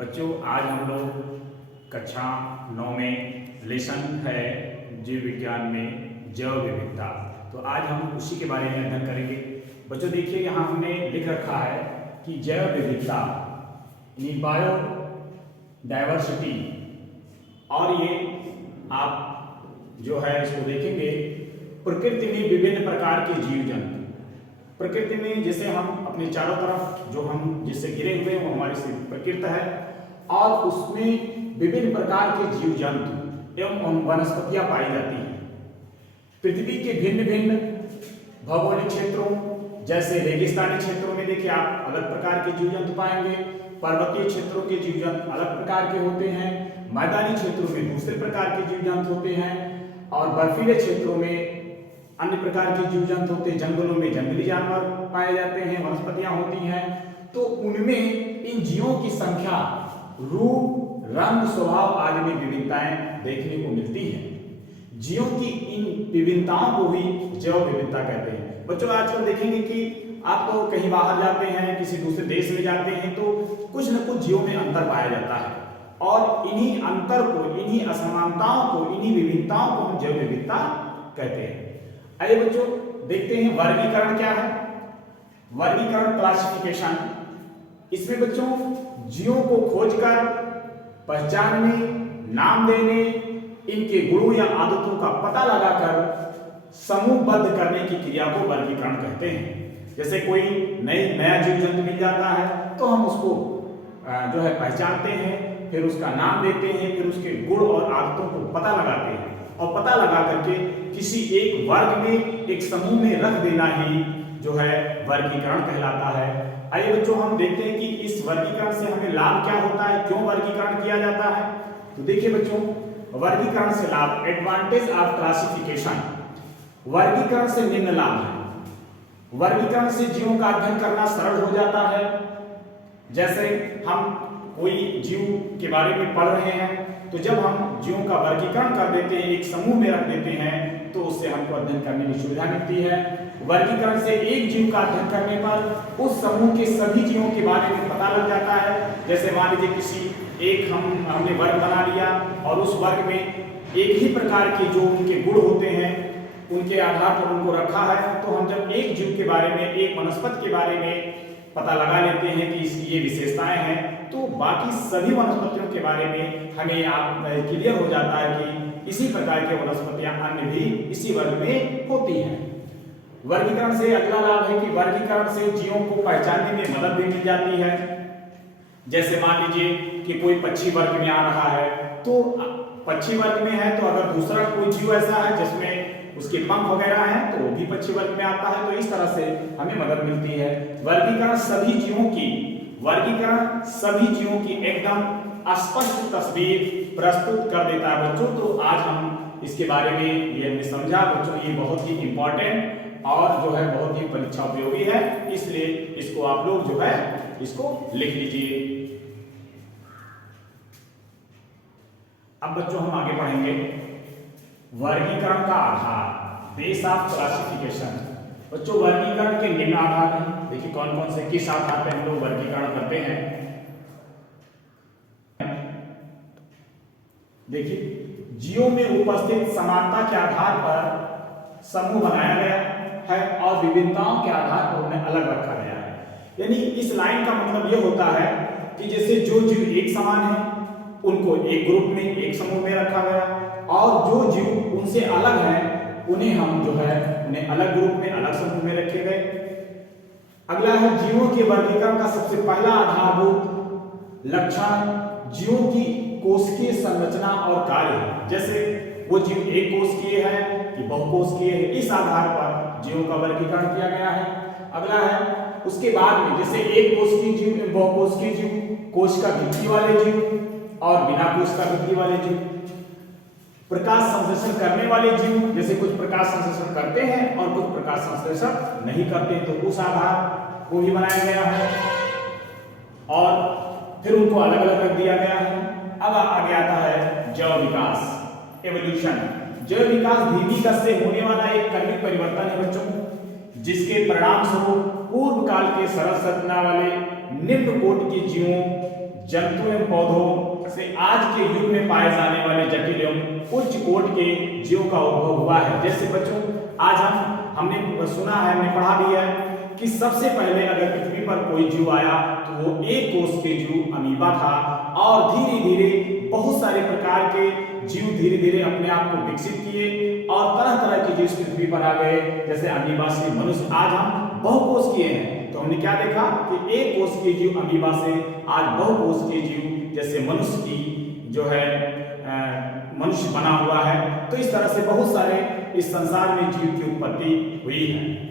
बच्चों आज हम लोग कक्षा 9 में लेसन है जीव विज्ञान में जैव विविधता। तो आज हम उसी के बारे में अध्ययन करेंगे। बच्चों देखिए यहाँ हमने लिख रखा है कि जैव विविधता यानी बायो डाइवर्सिटी, और ये आप जो है इसको देखेंगे प्रकृति में विभिन्न प्रकार के जीव जंतु। प्रकृति में जैसे हम अपने चारों तरफ जो हम जिससे घिरे हुए हैं वो हमारी प्रकृति है, और उसमें विभिन्न प्रकार के जीव जंतु एवं वनस्पतियां पाई जाती हैं। पृथ्वी के भिन्न भिन्न भौगोलिक क्षेत्रों जैसे रेगिस्तानी क्षेत्रों में देखिए आप अलग प्रकार के जीव जंतु पाएंगे, पर्वतीय क्षेत्रों के जीव जंतु अलग प्रकार के होते हैं, मैदानी क्षेत्रों में दूसरे प्रकार के जीव जंतु होते हैं, और बर्फीले क्षेत्रों में अन्य प्रकार के जीव जंतु होते हैं, जंगलों में जंगली जानवर पाए जाते हैं, वनस्पतियां होती हैं। तो उनमें इन जीवों की संख्या, रूप, रंग, स्वभाव आदि में विभिन्नताएं देखने को मिलती हैं। जीवों की इन विभिन्नताओं को भी जैव विविधता कहते हैं। बच्चों आजकल देखेंगे कि आप तो कहीं बाहर जाते हैं, किसी दूसरे देश में जाते हैं, तो कुछ न कुछ जीवों में अंतर पाया जाता है, और इन्हीं अंतर को, इन्हीं असमानताओं को, इन्हीं विभिन्नताओं को हम जैव विविधता कहते हैं। आइए बच्चों देखते हैं वर्गीकरण क्या है। वर्गीकरण क्लासिफिकेशन, इसमें बच्चों जीवों को खोजकर पहचानने, नाम देने, इनके गुणों या आदतों का पता लगाकर समूहबद्ध करने की क्रिया को वर्गीकरण कहते हैं। जैसे कोई नया जीव जंतु मिल जाता है तो हम उसको जो है पहचानते हैं, फिर उसका नाम देते हैं, फिर उसके गुण और आदतों को पता लगाते हैं, और पता लगा करके किसी एक वर्ग में, एक समूह में रख देना ही जो है वर्गीकरण कहलाता है। आइए बच्चों हम देखते हैं कि इस वर्गीकरण से हमें लाभ क्या होता है, क्यों वर्गीकरण किया जाता है। तो देखिए बच्चों, वर्गीकरण से लाभ, एडवांटेज ऑफ क्लासिफिकेशन। वर्गीकरण से निम्न लाभ है। वर्गीकरण से जीवों का अध्ययन करना सरल हो जाता है। जैसे हम कोई जीव के बारे में पढ़ रहे हैं, तो जब हम जीवों का वर्गीकरण कर देते हैं, एक समूह में रख देते हैं, तो उससे हमको अध्ययन करने की सुविधा मिलती है। वर्गीकरण से एक जीव का अध्ययन करने पर उस समूह के सभी जीवों के बारे में पता लग जाता है। जैसे मान लीजिए किसी एक हमने वर्ग बना लिया, और उस वर्ग में एक ही प्रकार के जो उनके गुण होते हैं उनके आधार पर उनको रखा है, तो हम जब एक जीव के बारे में, एक वनस्पति के बारे में पता लगा लेते हैं कि इसकी ये विशेषताएं हैं, तो बाकी सभी वनस्पतियों के बारे में हमें आप क्लियर हो जाता है कि इसी प्रकार के वनस्पतियां अन्य भी इसी वर्ग में होती हैं। वर्गीकरण से अगला लाभ है कि वर्गीकरण से जीवों को पहचानने में मदद भी मिल जाती है। जैसे मान लीजिए कि कोई पक्षी वर्ग में आ रहा है, तो पक्षी वर्ग में है, तो अगर दूसरा कोई जीव ऐसा है जिसमें उसके पंख वगैरह हैं, तो वो भी पक्षी वर्ग में आता है। तो इस तरह से हमें मदद मिलती है। वर्गीकरण सभी जीवों की एकदम स्पष्ट तस्वीर प्रस्तुत कर देता है बच्चों। तो आज हम इसके बारे में ये हमने समझा बच्चों, ये बहुत ही इंपॉर्टेंट और जो है बहुत ही परीक्षा उपयोगी है, इसलिए इसको आप लोग जो है इसको लिख लीजिए। अब बच्चों हम आगे पढ़ेंगे वर्गीकरण का आधार, बेस ऑफ क्लासिफिकेशन। बच्चों वर्गीकरण के निम्न आधार हैं। देखिए कौन कौन से किस आधार पे हम लोग वर्गीकरण करते हैं। देखिए जीवों में उपस्थित समानता के आधार पर समूह बनाया गया है, और विभिन्नताओं के आधार पर उन्हें अलग रखा गया है। यानी इस लाइन का मतलब यह होता है कि जैसे जो जीव एक समान है उनको एक ग्रुप में, एक समूह में रखा गया, और जो जीव उनसे अलग है उन्हें हम जो है उन्हें अलग ग्रुप में, अलग समूह में रखे गए। अगला है जीवों के वर्गीकरण का सबसे पहला आधारभूत लक्षण जीवों की कोशिकीय संरचना और कार्य है। जैसे वो जीव एक कोशिकीय है कि बहुकोशिकीय है, इस आधार पर जीवों का वर्गीकरण किया गया है। अगला है उसके बाद में जैसे एक कोशिकीय जीव, बहुकोशिकीय जीव, कोशिका भित्ति वाले जीव और बिना कोशिका भित्ति वाले जीव, प्रकाश संश्लेषण करने वाले जीव, जैसे कुछ प्रकाश संश्लेषण करते हैं और कुछ प्रकाश संश्लेषण नहीं करते, तो उस आधार को भी बनाया गया है, और फिर उनको अलग अलग रख दिया गया है। अब आगे आता है जैव विकास, एवोल्यूशन। जैव विकास धीमी गति से होने वाला एक क्रमिक परिवर्तन है बच्चों, जिसके परिणाम स्वरूप पूर्व काल के सरल संरचना वाले निम्न कोटि के जीवों जंतु एवं पौधों से आज के युग में पाए जाने वाले जटिल एवं उच्च कोटि के जीवों का उद्भव हुआ है। जैसे बच्चों आज हमने सुना है, हमने पढ़ा भी है कि सबसे पहले अगर पृथ्वी पर कोई जीव आया तो वो एक कोष के जीव अमीबा था, और धीरे धीरे बहुत सारे प्रकार के जीव धीरे धीरे अपने आप को विकसित किए और तरह तरह के जीव पृथ्वी पर आ गए। जैसे अमीबा से मनुष्य, आज हम बहुकोष किए हैं, तो हमने क्या देखा कि एक कोष के जीव अमीबा से आज बहुकोष के जीव जैसे मनुष्य की जो है मनुष्य बना हुआ है। तो इस तरह से बहुत सारे इस संसार में जीव की उत्पत्ति हुई है।